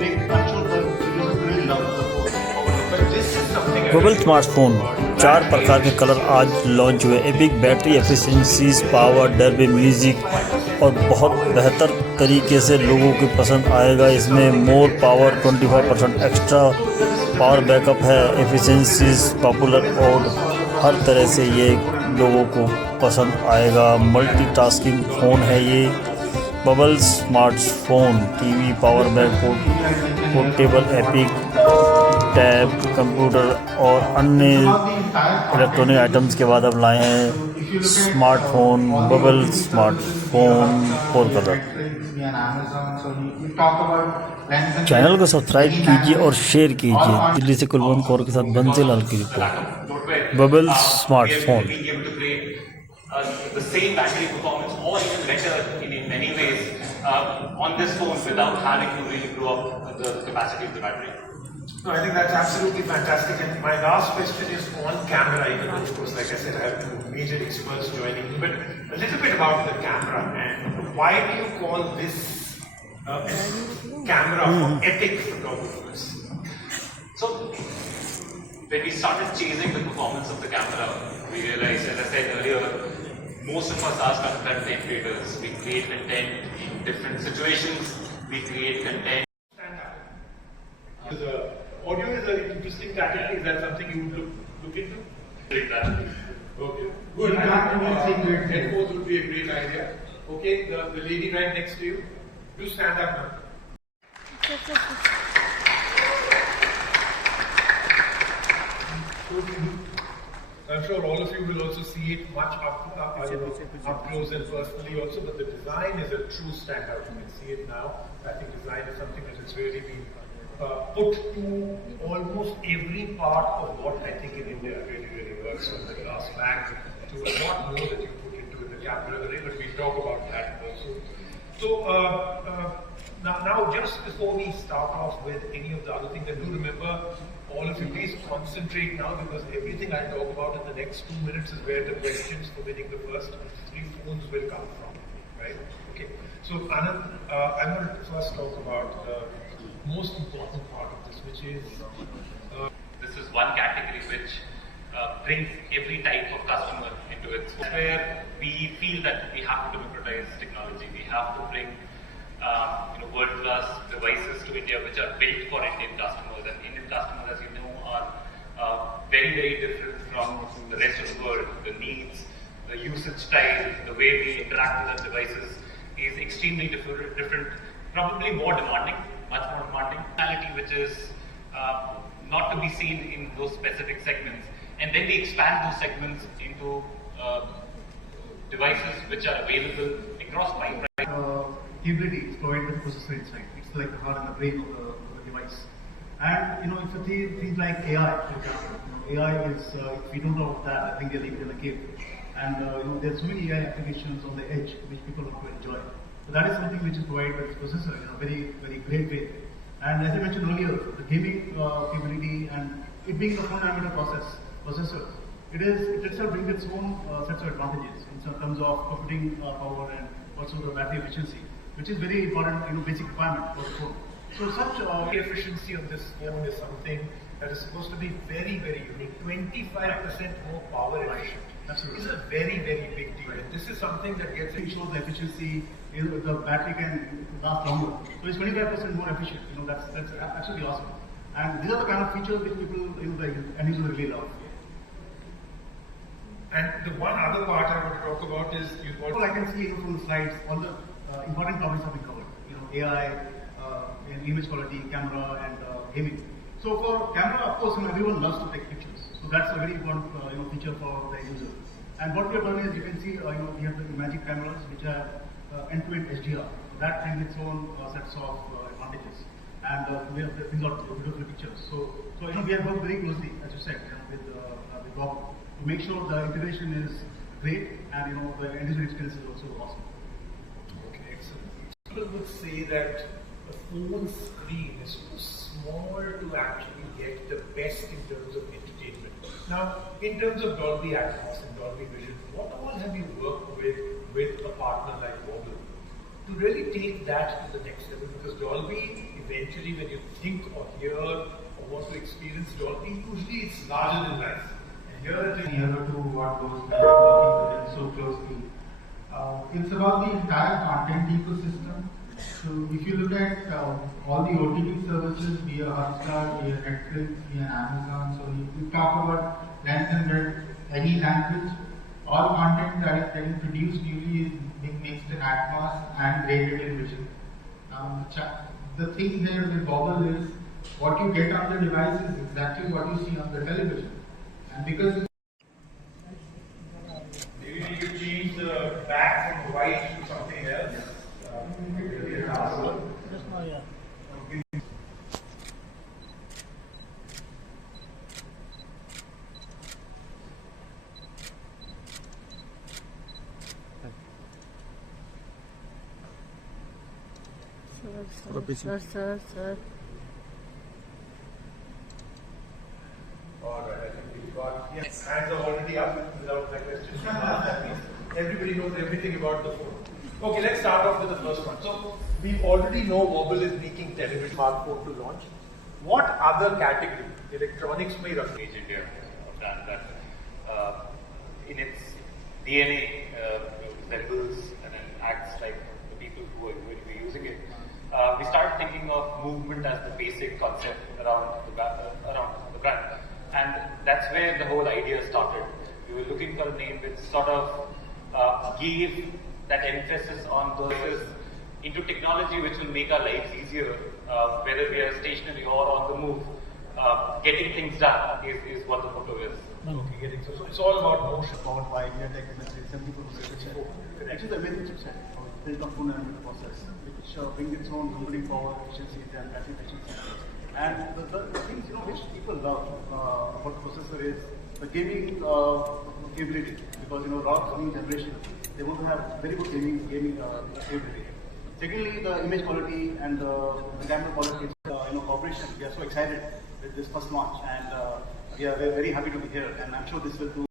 make, I'm sure the users really love the phone. But this is something WOBBLE smartphone 4 प्रकार के colour आज launch हुए। Epic battery efficiencies, power, Dolby music और बहुत बेहतर तरीके से लोगों की पसंद आएगा। इसमें more power 25% extra power backup है, एफिशिएंसीज पॉपुलर और हर तरह से ये लोगों को पसंद आएगा। मल्टीटास्किंग फ़ोन है ये। WOBBLE smartphone TV, power bank, portable, epic tab, computer और अन्य इलेक्ट्रॉनिक आइटम्स के बाद अब लाए हैं smartphone WOBBLE smartphone 4Color। Channel को सब्सक्राइब कीजिए और शेयर कीजिए। दिल्ली से कुलवंत कौर के साथ बंसीलाल की report. WOBBLE smartphone. The same battery performance or even better in many ways on this phone without having to really blow up the capacity of the battery. No, I think that's absolutely fantastic. And my last question is on camera, even though, of course, like I said, I have two major experts joining me, but a little bit about the camera and why do you call this camera epic photographers? So, when we started chasing the performance of the camera, we realized, as I said earlier, most of us are content creators. We create content in different situations. We create content. Audio is an interesting category. Is that something you would look into? Exactly. Okay. Good. Headphones would be a great idea. Okay, the lady right next to you, do stand up now. I'm sure all of you will also see it much up close and personally also, but the design is a true standout. You can see it now. I think design is something that has really been put to almost every part of what I think in India really works, from the glass back to a lot more that you put into it, the camera array, but we'll talk about that also. So now just before we start off with any of the other things, and do remember, all of you please concentrate now, because everything I talk about in the next 2 minutes is where the questions for winning the first 3 phones will come from, right? Okay. So Anand, I'm going to first talk about the most important part of this, which is this is one category which brings every type of customer into it. So where we feel that we have to democratize technology, we have to bring world-class devices to India which are built for Indian customers. And Indian customers, as you know, are very, very different from the rest of the world. The needs, the usage style, the way we interact with our devices is extremely different, probably more demanding, much more demanding, functionality which is not to be seen in those specific segments. And then we expand those segments into devices which are available across my price. Capability is provided by the processor inside. It's like the heart and the brain of the device. And if you see things like AI, for example, AI is, if we don't know that, I think they're living in a cave. And there's so many AI applications on the edge which people want to enjoy. So that is something which is provided by the processor in a very, very great way. And as I mentioned earlier, the gaming capability and it being a 4nm processor, it itself brings its own sets of advantages in terms of computing power and also the battery efficiency, which is very important, basic requirement for the phone. So such efficiency of this phone is something that is supposed to be very, very unique. 25% more power efficient. Absolutely. This is a very, very big deal. And this is something that gets shows the efficiency, the battery can last longer. So it's 25% more efficient. That's absolutely awesome. And these are the kind of features which people, the end user really love. And the one other part I want to talk about is well, I can see from the slides all the important topics have been covered. AI, image quality, camera, and gaming. So for camera, of course, everyone loves to take pictures. So that's a very important feature for the user. And what we have done is, you can see, we have the magic cameras which are end-to-end HDR. That brings its own sets of advantages. And we have things are beautiful pictures. So we have worked very closely, as you said, with WOBBLE to make sure the integration is great and the end user experience is also awesome. Okay, excellent. People would say that the phone screen is too small to actually get the best in terms of entertainment. Now, in terms of Dolby Atmos and Dolby Vision, what all have you worked with a partner like WOBBLE? to really take that to the next level, because Dolby, eventually when you think or hear or want to experience Dolby, usually it's larger than life. And here it is nearer to what those guys are working with it so closely. It's about the entire content ecosystem. So if you look at all the OTT services, be a Hotstar, be a Netflix, be an Amazon, so you talk about length and breadth, any language, all content that is getting produced usually is being mixed in Atmos and graded in vision. The thing here with WOBBLE is what you get on the device is exactly what you see on the television. And because maybe you could change the back from white to something else. Sir. Alright, I think we've got hands are already up without my question. That means everybody knows everything about the phone. Okay, let's start off with the first one. So we already know WOBBLE is making television smartphone to launch. What other category? Electronics may Age India have done that. In its DNA, resembles and then acts like the people who are going to be using it. We start thinking of movement as the basic concept around the brand, and that's where the whole idea started. We were looking for a name which sort of gave that emphasis on those into technology which will make our lives easier, whether we are stationary or on the move. Getting things done is what the photo is. Okay, so it's all about motion. Powered by MediaTek MSA 74 which is a amazing chipset, built on 2 nanometer process, which brings its own computing power, efficiency, and battery efficiency. And the things which people love about the processor is the gaming capability, because a lot of coming generation they want to have very good gaming capability. Secondly, the image quality and the camera quality, cooperation. We are so excited with this first launch, and we are very happy to be here. And I'm sure this will do